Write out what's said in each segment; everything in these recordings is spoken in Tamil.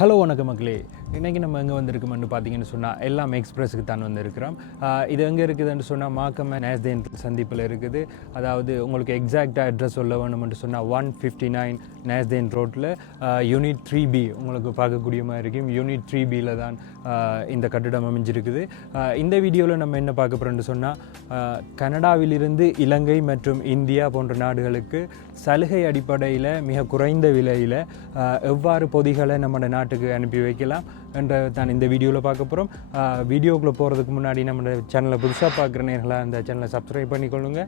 ஹலோ வணக்கம் மக்களே. இன்றைக்கி நம்ம எங்கே வந்திருக்கோம்னு பார்த்தீங்கன்னு சொன்னால் எல்லாம் எக்ஸ்பிரஸுக்கு தான் வந்திருக்கிறோம். இது எங்கே இருக்குதுன்னு சொன்னால் மாக்கம் நேஸ்தேன் சந்திப்பில் இருக்குது. அதாவது உங்களுக்கு எக்ஸாக்டாக அட்ரஸ் சொல்ல வேணும்னு சொன்னால் 159 நேஸ்தேன் ரோட்டில் யூனிட் 3B உங்களுக்கு பார்க்கக்கூடிய மாதிரி இருக்கும். யூனிட் 3Bயில் தான் இந்த கட்டிடம் அமைஞ்சிருக்குது. இந்த வீடியோவில் நம்ம என்ன பார்க்க போகிறோம்னு சொன்னால் கனடாவிலிருந்து இலங்கை மற்றும் இந்தியா போன்ற நாடுகளுக்கு சலுகை அடிப்படையில் மிக குறைந்த விலையில் எவ்வாறு பொதிகளை நம்ம நாட்டுக்கு அனுப்பி வைக்கலாம் என்ற தான் இந்த வீடியோவில் பார்க்க போகிறோம். வீடியோக்குள்ளே போகிறதுக்கு முன்னாடி நம்ம சேனலை புதுசாக பார்க்குற நேர்களாக அந்த சேனலை சப்ஸ்கிரைப் பண்ணிக்கொள்ளுங்க.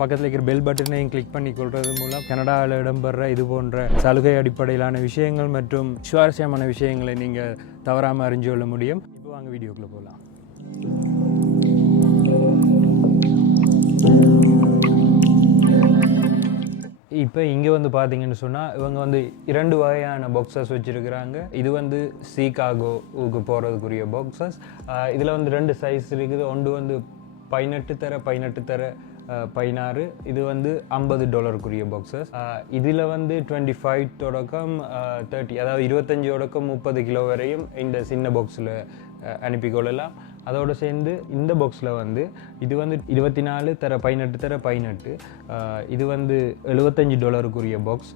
பக்கத்தில் இருக்கிற பெல் பட்டனையும் கிளிக் பண்ணிக்கொள்வது மூலம் கனடாவில் இடம்பெற இது போன்ற சலுகை அடிப்படையிலான விஷயங்கள் மற்றும் சுவாரஸ்யமான விஷயங்களை நீங்கள் தவறாமல் அறிஞ்சு கொள்ள முடியும். இப்போ வாங்க வீடியோக்குள்ளே போகலாம். இப்போ இங்கே வந்து பார்த்தீங்கன்னு சொன்னால் இவங்க வந்து 2 வகையான பாக்ஸஸ் வச்சுருக்கிறாங்க. இது வந்து சீகாகோவுக்கு போகிறதுக்குரிய பாக்ஸஸ். இதில் வந்து 2 சைஸ் இருக்குது. ஒன்று வந்து 18 தர 16, இது வந்து $50 பாக்ஸஸ். இதில் வந்து 25 தொடக்கம் 30, அதாவது 25 தொடக்கம் 30 கிலோ வரையும் இந்த சின்ன பாக்ஸில் அனுப்பிக்கொள்ளலாம். அதோடு சேர்ந்து இந்த பாக்ஸில் வந்து இது வந்து 24 தர 18, இது வந்து $75 பாக்ஸ்.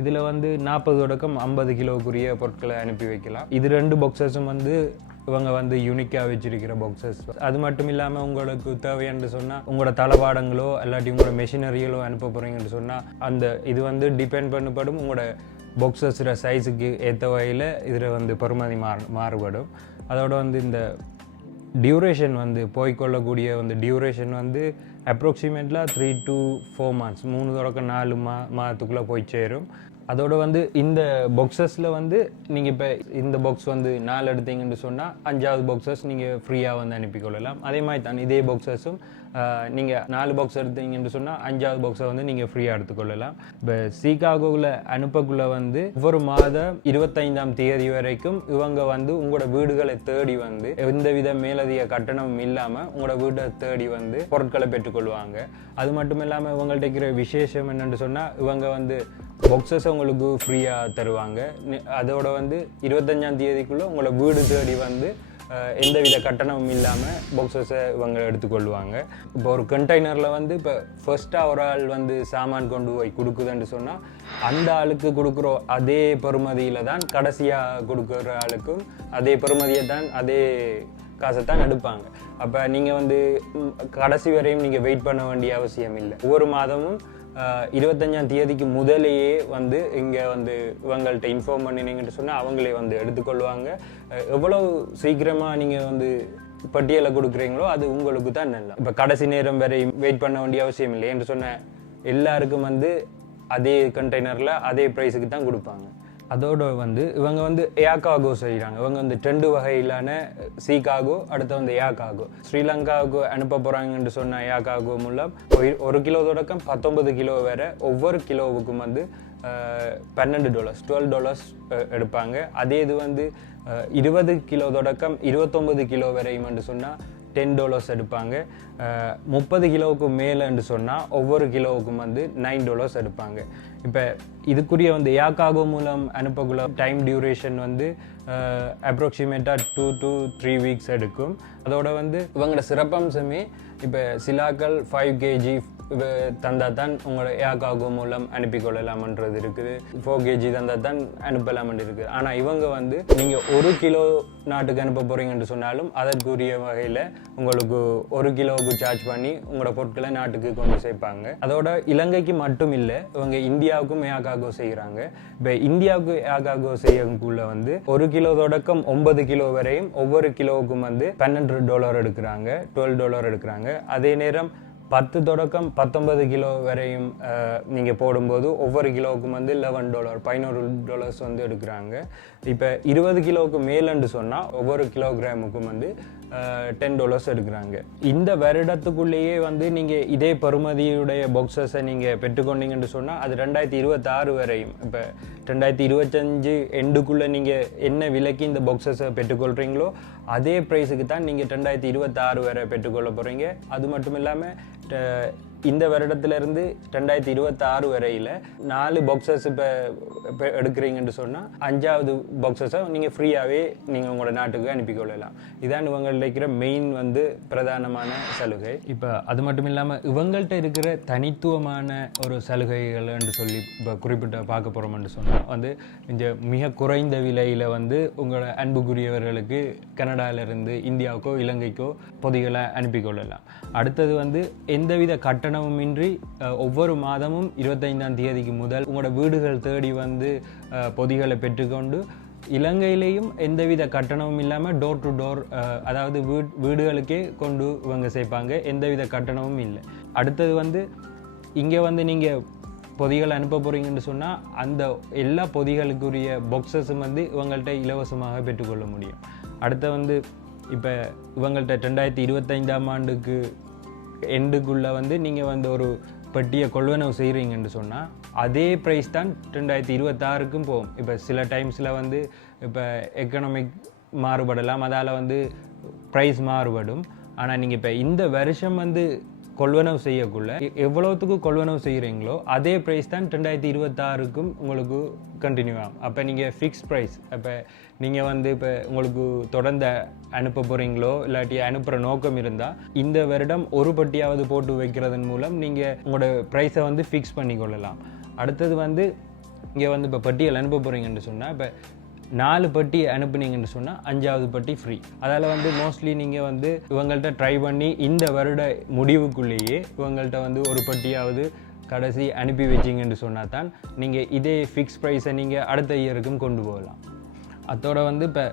இதில் வந்து 40 தொடக்கம் 50 கிலோக்குரிய பொருட்களை அனுப்பி வைக்கலாம். இது 2 பாக்ஸஸும் வந்து இவங்க வந்து யூனிக்காக வச்சிருக்கிற பாக்ஸஸ். அது மட்டும் இல்லாமல் உங்களுக்கு தேவைன்னு சொன்னால் உங்களோட தளபாடங்களோ இல்லாட்டி உங்களோட மெஷினரிகளோ அனுப்ப போகிறீங்கன்னு சொன்னால் அந்த இது வந்து டிபெண்ட் பண்ணப்படும். உங்களோட பாக்ஸஸோட சைஸுக்கு ஏற்ற வகையில் இதில் வந்து பெறுமதி மாறுபடும். அதோட வந்து இந்த டியூரேஷன் வந்து போய்கொள்ளக்கூடிய வந்து டியூரேஷன் வந்து அப்ராக்சிமேட்லாக 3 to 4 months 3 தொடக்கம் 4 மாதத்துக்குள்ளே போய் சேரும். அதோட வந்து இந்த பாக்ஸஸில் வந்து நீங்கள் இப்போ இந்த பாக்ஸ் வந்து 4 எடுத்தீங்கன்னு சொன்னால் 5வது பாக்ஸஸ் நீங்கள் ஃப்ரீயாக வந்து அனுப்பிக்கொள்ளலாம். அதே மாதிரி தான் இதே பாக்ஸஸும் நீங்கள் 4 பாக்ஸ் எடுத்தீங்கன்னு சொன்னால் 5வது பாக்ஸை வந்து நீங்கள் ஃப்ரீயாக எடுத்துக்கொள்ளலாம். இப்போ சீகாகோவில் அனுப்பக்குள்ளே வந்து ஒவ்வொரு மாதம் 25ஆம் தேதி வரைக்கும் இவங்க வந்து உங்களோட வீடுகளை தேடி வந்து எந்தவித மேலதிக கட்டணமும் இல்லாமல் உங்களோட வீட்டை தேடி வந்து பொருட்களை பெற்றுக்கொள்வாங்க. அது மட்டும் இல்லாமல் இவங்கள்ட்ட இருக்கிற விசேஷம் என்னென்னு சொன்னால் இவங்க வந்து பாக்ஸஸை உங்களுக்கு ஃப்ரீயாக தருவாங்க. அதோட வந்து 25ஆம் தேதிக்குள்ளே உங்களை வீடு தேடி வந்து எந்தவித கட்டணமும் இல்லாமல் பாக்ஸஸை இவங்க எடுத்துக்கொள்வாங்க. இப்போ ஒரு கண்டெய்னரில் வந்து இப்போ ஃபர்ஸ்ட்டாக ஒரு ஆள் வந்து சாமான் கொண்டு போய் கொடுக்குதுன்னு சொன்னால் அந்த ஆளுக்கு கொடுக்குற அதே பெறுமதியில் தான் கடைசியாக கொடுக்குற ஆளுக்கும் அதே பெறுமதியை தான் அதே காசை தான் எடுப்பாங்க. அப்போ நீங்கள் வந்து கடைசி வரையும் நீங்கள் வெயிட் பண்ண வேண்டிய அவசியம் இல்லை. ஒவ்வொரு மாதமும் 25ஆம் தேதிக்கு முதலேயே வந்து இங்கே வந்து இவங்கள்ட்ட இன்ஃபார்ம் பண்ணினீங்கன்னு சொன்னால் அவங்களே வந்து எடுத்துக்கொள்வாங்க. எவ்வளவு சீக்கிரமாக நீங்கள் வந்து பட்டியலை கொடுக்குறீங்களோ அது உங்களுக்கு தான் நல்லா. இப்போ கடைசி நேரம் வரை வெயிட் பண்ண வேண்டிய அவசியம் இல்லை என்று சொன்ன எல்லாருக்கும் வந்து அதே கண்டெய்னரில் அதே ப்ரைஸுக்கு தான் கொடுப்பாங்க. அதோடு வந்து இவங்க வந்து ஏகாகோ செய்கிறாங்க. இவங்க வந்து 2 வகையிலான சீகாகோ, அடுத்து வந்து ஏகாகோ. ஸ்ரீலங்காவுக்கு அனுப்ப போகிறாங்கன்னு சொன்ன ஏகாகோ மூலம் 1 கிலோ தொடக்கம் 19 கிலோ வரை ஒவ்வொரு கிலோவுக்கும் வந்து $12 எடுப்பாங்க. அதே இது வந்து 20 கிலோ தொடக்கம் 29 கிலோ வரையும் சொன்னால் $10 எடுப்பாங்க. 30 கிலோவுக்கு மேலேன்னு சொன்னால் ஒவ்வொரு கிலோவுக்கும் வந்து $9 எடுப்பாங்க. இப்போ இதுக்குரிய வந்து ஏகாகோ மூலம் அனுப்பக்குள்ள டைம் டியூரேஷன் வந்து அப்ராக்சிமேட்டாக 2 to 3 weeks எடுக்கும். அதோட வந்து இவங்களோட சிறப்பம்சமே இப்போ சிலாக்கள் 5 kg தந்தால் தான் உங்களோட ஏகாகோ மூலம் அனுப்பிக்கொள்ளலாம்ன்றது இருக்குது. 4 kg தந்தால் தான் அனுப்பலாம்னு இருக்குது. ஆனால் இவங்க வந்து நீங்கள் 1 கிலோ நாட்டுக்கு அனுப்ப போகிறீங்கன்னு சொன்னாலும் அதற்குரிய வகையில் உங்களுக்கு 1 கிலோவுக்கு சார்ஜ் பண்ணி உங்களோட பொருட்களை நாட்டுக்கு கொண்டு சேர்ப்பாங்க. அதோட இலங்கைக்கு மட்டும் இல்லை, இவங்க இந்தியாவுக்கும் ஏகாகோ செய்கிறாங்க. இப்போ இந்தியாவுக்கு ஏகாகோ செய்யக்குள்ள வந்து 1 கிலோ தொடக்கம் 9 கிலோ வரையும் ஒவ்வொரு கிலோவுக்கும் வந்து $12 எடுக்கிறாங்க, $12 எடுக்கிறாங்க. அதே நேரம் 10 தொடக்கம் 19 கிலோ வரையும் நீங்கள் போடும்போது ஒவ்வொரு கிலோவுக்கும் வந்து $11 வந்து எடுக்கிறாங்க. இப்போ 20 கிலோவுக்கு மேலேன்னு சொன்னால் ஒவ்வொரு கிலோகிராமுக்கும் வந்து $10 எடுக்கிறாங்க. இந்த வருடத்துக்குள்ளேயே வந்து நீங்கள் இதே பெறுமதியுடைய பாக்ஸஸை நீங்கள் பெற்றுக்கொண்டீங்கன்னு சொன்னால் அது 2026 வரையும், இப்போ 2025 எண்டுக்குள்ளே நீங்கள் என்ன விலைக்கு இந்த பாக்ஸஸை பெற்றுக்கொள்கிறீங்களோ அதே ப்ரைஸுக்கு தான் நீங்கள் 2026 வரை பெற்றுக்கொள்ள போகிறீங்க. அது மட்டும் இல்லாமல் இந்த வருடத்திலிருந்து 2026 வரையில் 4 பாக்ஸஸ் இப்போ எடுக்கிறீங்கன்னு சொன்னால் 5வது பாக்ஸஸை நீங்கள் ஃப்ரீயாகவே நீங்கள் உங்களோட நாட்டுக்கு அனுப்பிக்கொள்ளலாம். இதான் இவங்கள்ட்ட இருக்கிற மெயின் வந்து பிரதானமான சலுகை. இப்போ அது மட்டும் இல்லாமல் இவங்கள்ட்ட இருக்கிற தனித்துவமான ஒரு சலுகைகள் என்று சொல்லி இப்போ குறிப்பிட்ட பார்க்க போகிறோம்னு சொன்னால் வந்து இந்த மிக குறைந்த விலையில் வந்து உங்களோட அன்புக்குரியவர்களுக்கு கனடாவிலிருந்து இந்தியாவுக்கோ இலங்கைக்கோ பொதிகளை அனுப்பிக்கொள்ளலாம். அடுத்தது வந்து எந்தவித கட்டணமுமின்றி ஒவ்வொரு மாதமும் 25ஆம் தேதிக்கு முதல் உங்களோட வீடுகள் தேடி வந்து பொதிகளை பெற்றுக்கொண்டு இலங்கையிலேயும் எந்தவித கட்டணமும் இல்லாமல் டோர் டு டோர், அதாவது வீடுகளுக்கே கொண்டு இவங்க சேர்ப்பாங்க, எந்தவித கட்டணமும் இல்லை. அடுத்தது வந்து இங்கே வந்து நீங்கள் பொதிகளை அனுப்ப போகிறீங்கன்னு சொன்னால் அந்த எல்லா பொதிகளுக்குரிய பாக்ஸஸும் வந்து இவங்கள்ட்ட இலவசமாக பெற்றுக்கொள்ள முடியும். அடுத்து வந்து இப்போ இவங்கள்ட்ட 2025ஆம் ஆண்டுக்கு எண்டுக்குள்ளே வந்து நீங்கள் வந்து ஒரு பெட்டியை கொள்வனவு செய்கிறீங்கன்னு சொன்னால் அதே ப்ரைஸ் தான் 2026க்கும் போகும். இப்போ சில டைம்ஸில் வந்து இப்போ எக்கனாமிக் மாறுபடலாம், அதால் வந்து ப்ரைஸ் மாறுபடும். ஆனால் நீங்கள் இப்போ இந்த வருஷம் வந்து கொள்வனவு செய்யக்குள்ள எவ்வளோத்துக்கு கொள்வனவு செய்கிறீங்களோ அதே ப்ரைஸ் தான் 2026க்கும் உங்களுக்கு கண்டினியூ ஆகும். அப்போ நீங்கள் ஃபிக்ஸ் ப்ரைஸ், அப்போ நீங்கள் வந்து இப்போ உங்களுக்கு தொடர்ந்து அனுப்ப போகிறீங்களோ இல்லாட்டி அனுப்புகிற நோக்கம் இருந்தால் இந்த வருடம் ஒரு பட்டியாவது போட்டு வைக்கிறதன் மூலம் நீங்கள் உங்களோட ப்ரைஸை வந்து ஃபிக்ஸ் பண்ணி கொள்ளலாம். அடுத்தது வந்து இங்கே வந்து இப்போ பட்டியல் அனுப்ப போகிறீங்கன்னு சொன்னால் இப்போ 4 பட்டி அனுப்புனீங்கன்னு சொன்னால் 5வது பட்டி ஃப்ரீ. அதால் வந்து மோஸ்ட்லி நீங்கள் வந்து இவங்கள்ட்ட ட்ரை பண்ணி இந்த வருட முடிவுக்குள்ளேயே இவங்கள்ட்ட வந்து ஒரு பட்டியாவது கடைசி அனுப்பி வச்சிங்கன்னு சொன்னால் தான் நீங்கள் இதே ஃபிக்ஸ் ப்ரைஸை நீங்கள் அடுத்த இயருக்கும் கொண்டு போகலாம். அதோட வந்து இப்போ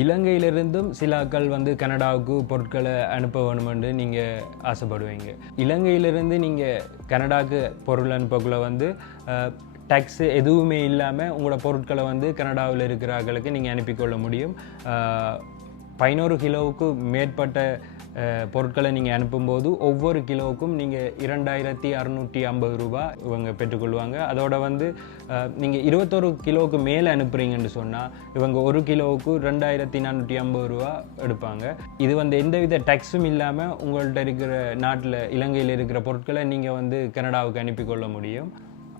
இலங்கையிலிருந்தும் சில ஆட்கள் வந்து கனடாவுக்கு பொருட்களை அனுப்ப வேணுமென்று நீங்கள் ஆசைப்படுவீங்க. இலங்கையிலிருந்து நீங்கள் கனடாவுக்கு பொருள் அனுப்பக்குள்ள வந்து டேக்ஸு எதுவுமே இல்லாமல் உங்களோட பொருட்களை வந்து கனடாவில் இருக்கிறவர்களுக்கு நீங்கள் அனுப்பிக்கொள்ள முடியும். 11 கிலோவுக்கு மேற்பட்ட பொருட்களை நீங்கள் அனுப்பும்போது ஒவ்வொரு கிலோவுக்கும் நீங்கள் 2650 ரூபா இவங்க பெற்றுக்கொள்வாங்க. அதோட வந்து நீங்கள் 21 கிலோவுக்கு மேலே அனுப்புகிறீங்கன்னு சொன்னால் இவங்க 1 கிலோவுக்கு 2450 ரூபா எடுப்பாங்க. இது வந்து எந்தவித டேக்ஸும் இல்லாமல் உங்கள்கிட்ட இருக்கிற நாட்டில் இலங்கையில் இருக்கிற பொருட்களை நீங்கள் வந்து கனடாவுக்கு அனுப்பிக்கொள்ள முடியும்.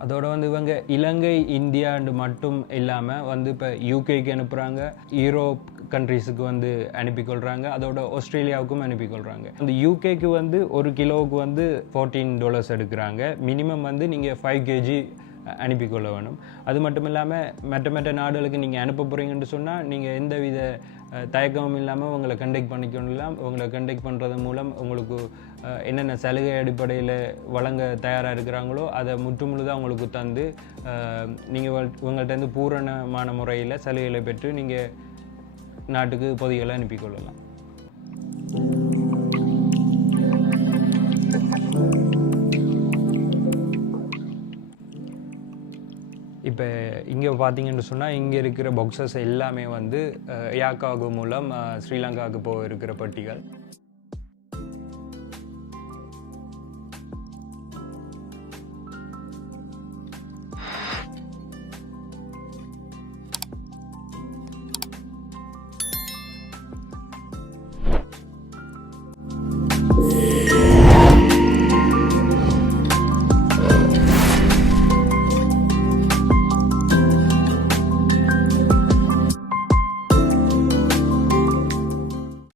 அதோட வந்து இவங்க இலங்கை இந்தியாண்டு மட்டும் இல்லாமல் வந்து இப்போ யூகேக்கு அனுப்புகிறாங்க, யூரோப் கண்ட்ரீஸுக்கு வந்து அனுப்பிக்கொள்கிறாங்க, அதோட ஆஸ்திரேலியாவுக்கும் அனுப்பிக்கொள்கிறாங்க. அந்த யூகேக்கு வந்து 1 கிலோவுக்கு வந்து $14 எடுக்கிறாங்க. மினிமம் வந்து நீங்கள் 5 kg அனுப்பிக்கொள்ள வேணும். அது மட்டும் இல்லாமல் மற்ற நாடுகளுக்கு நீங்கள் அனுப்ப போகிறீங்கன்னு சொன்னால் நீங்கள் எந்தவித தயக்கமும் இல்லாமல் உங்களை கண்டெக்ட் பண்ணிக்கொள்ளலாம். உங்களை கண்டெக்ட் பண்ணுறது மூலம் உங்களுக்கு என்னென்ன சலுகை அடிப்படையில் வழங்க தயாராக இருக்கிறாங்களோ அதை முற்றுமுழுதாக உங்களுக்கு தந்து நீங்கள் உங்கள்கிட்ட பூரணமான முறையில் சலுகைகளை பெற்று நீங்கள் நாட்டுக்கு பொதிகளை அனுப்பிக்கொள்ளலாம். இப்போ இங்கே பார்த்தீங்கன்னு சொன்னால் இங்கே இருக்கிற பாக்ஸஸ் எல்லாமே வந்து யாக்காகு மூலம் ஸ்ரீலங்காவுக்கு போக இருக்கிற பட்டிகள்.